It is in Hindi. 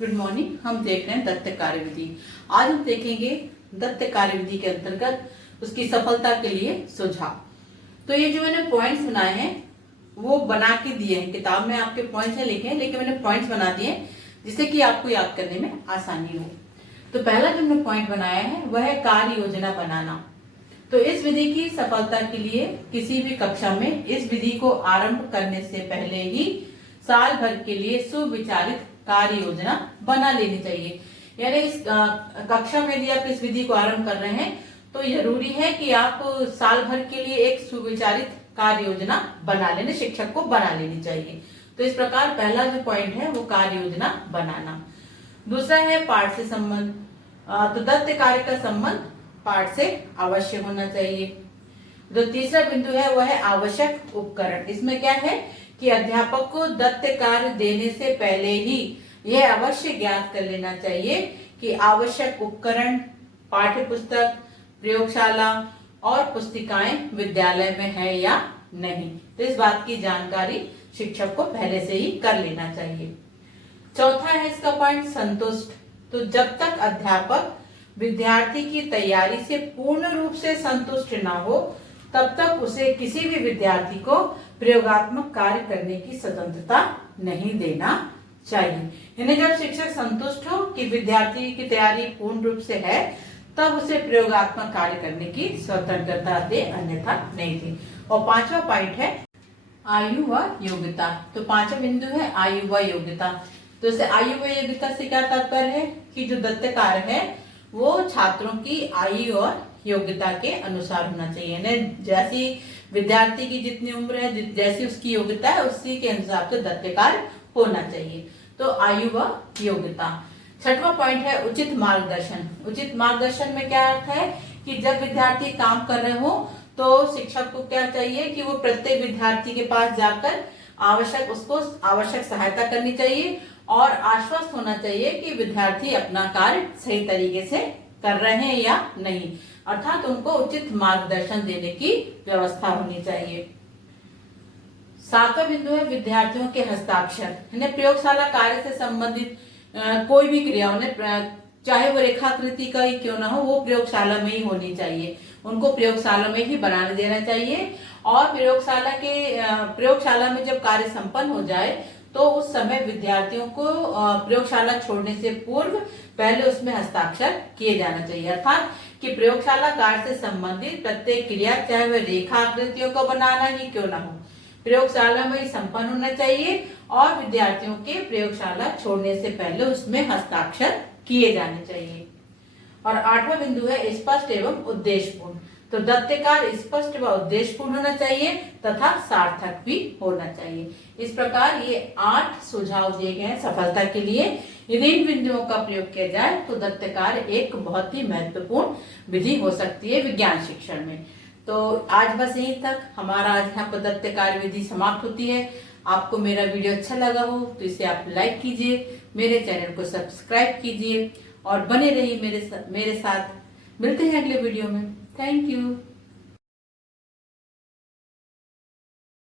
Good morning. हम देख रहे हैं दत्त कार्यविधि। आज हम देखेंगे दत्त कार्यविधि के अंतर्गत उसकी सफलता के लिए सुझाव। तो ये जो मैंने पॉइंट्स बनाए हैं वो बना के दिए हैं, किताब में आपके पॉइंट्स हैं लिखे हैं, लेकिन मैंने पॉइंट्स बना दिए हैं जिससे कि आपको याद करने में आसानी हो। तो पहला जो हमने पॉइंट बनाया है वह है कार्य योजना बनाना। तो इस विधि की सफलता के लिए किसी भी कक्षा में इस विधि को आरंभ करने से पहले ही साल भर के लिए सुविचारित कार्य योजना बना लेनी चाहिए। यानी इस कक्षा में यदि आप इस विधि को आरंभ कर रहे हैं तो जरूरी है कि आप साल भर के लिए एक सुविचारित कार्य योजना बना लेने, शिक्षक को बना लेनी चाहिए। तो इस प्रकार पहला जो पॉइंट है वो कार्य योजना बनाना। दूसरा है पाठ से संबंध। तो दत्त कार्य का संबंध पाठ से अवश्य होना चाहिए। जो तीसरा बिंदु है वह है आवश्यक उपकरण। इसमें क्या है कि अध्यापक को दत्त कार्य देने से पहले ही यह अवश्य ज्ञात कर लेना चाहिए कि आवश्यक उपकरण, पाठ्य पुस्तक, प्रयोगशाला और पुस्तिकाएं विद्यालय में है या नहीं। तो इस बात की जानकारी शिक्षक को पहले से ही कर लेना चाहिए। चौथा है इसका पॉइंट संतुष्ट। तो जब तक अध्यापक विद्यार्थी की तैयारी से पूर्ण रूप से संतुष्ट ना हो तब तक उसे किसी भी विद्यार्थी को प्रयोगात्मक कार्य करने की स्वतंत्रता नहीं देना चाहिए। यानी जब शिक्षक संतुष्ट हो कि विद्यार्थी की तैयारी पूर्ण रूप से है तब उसे प्रयोगात्मक कार्य करने की स्वतंत्रता दे, अन्यथा नहीं थी। और पांचवा पॉइंट है आयु व योग्यता। तो पांचवा बिंदु है आयु व योग्यता। तो इसे आयु व योग्यता से क्या तात्पर्य है कि जो दत्त कार्य है वो छात्रों की आयु और योग्यता के अनुसार होना चाहिए। जैसी विद्यार्थी की जितनी उम्र है, जैसी उसकी योग्यता है, उसी के अनुसार से दत्त कार्य होना चाहिए। तो आयु व योग्यता। छठवां पॉइंट है उचित मार्गदर्शन। उचित मार्गदर्शन में क्या अर्थ है कि जब विद्यार्थी काम कर रहे हो तो शिक्षक को क्या चाहिए कि वो प्रत्येक विद्यार्थी के पास जाकर उसको आवश्यक सहायता करनी चाहिए और आश्वस्त होना चाहिए कि विद्यार्थी अपना कार्य सही तरीके से कर रहे हैं या नहीं, अर्थात उनको उचित मार्गदर्शन देने की व्यवस्था होनी चाहिए। सातवां बिंदु है विद्यार्थियों के हस्ताक्षर। प्रयोगशाला कार्य से संबंधित कोई भी क्रिया चाहे वो रेखाकृति का ही क्यों ना हो, वो प्रयोगशाला में ही होनी चाहिए। उनको प्रयोगशाला में ही बनाने देना चाहिए और प्रयोगशाला में जब कार्य संपन्न हो जाए तो उस समय विद्यार्थियों को प्रयोगशाला छोड़ने से पूर्व पहले उसमें हस्ताक्षर किए जाना चाहिए। अर्थात कि प्रयोगशाला कार्य से संबंधित प्रत्येक क्रिया चाहे वह रेखा आकृतियों को बनाना ही क्यों ना हो, प्रयोगशाला में ही संपन्न होना चाहिए और विद्यार्थियों के प्रयोगशाला छोड़ने से पहले उसमें हस्ताक्षर किए जाने चाहिए। और आठवां बिंदु है स्पष्ट एवं उद्देश्यपूर्ण। तो दत्त कार्य स्पष्ट व उद्देश्यपूर्ण होना चाहिए तथा सार्थक भी होना चाहिए। इस प्रकार ये 8 सुझाव दिए गए हैं सफलता के लिए। यदि इन बिंदुओं का प्रयोग किया जाए तो दत्त कार्य एक बहुत ही महत्वपूर्ण विधि हो सकती है विज्ञान शिक्षण में। तो आज बस यहीं तक हमारा आज यहाँ पर दत्त कार्य विधि समाप्त होती है। आपको मेरा वीडियो अच्छा लगा हो तो इसे आप लाइक कीजिए, मेरे चैनल को सब्सक्राइब कीजिए और बने रहिए मेरे साथ। मिलते हैं अगले वीडियो में। Thank you.